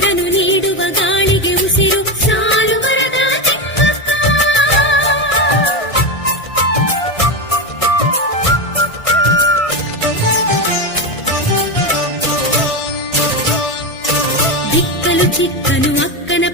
ನೀಡನು ನೀಡುವ ಗಾಳಿಗೆ ಉಸಿರು ಸಾಲು ಮರದ ದಿಕ್ಕಲು ಚಿಕ್ಕನು ಅಕ್ಕನ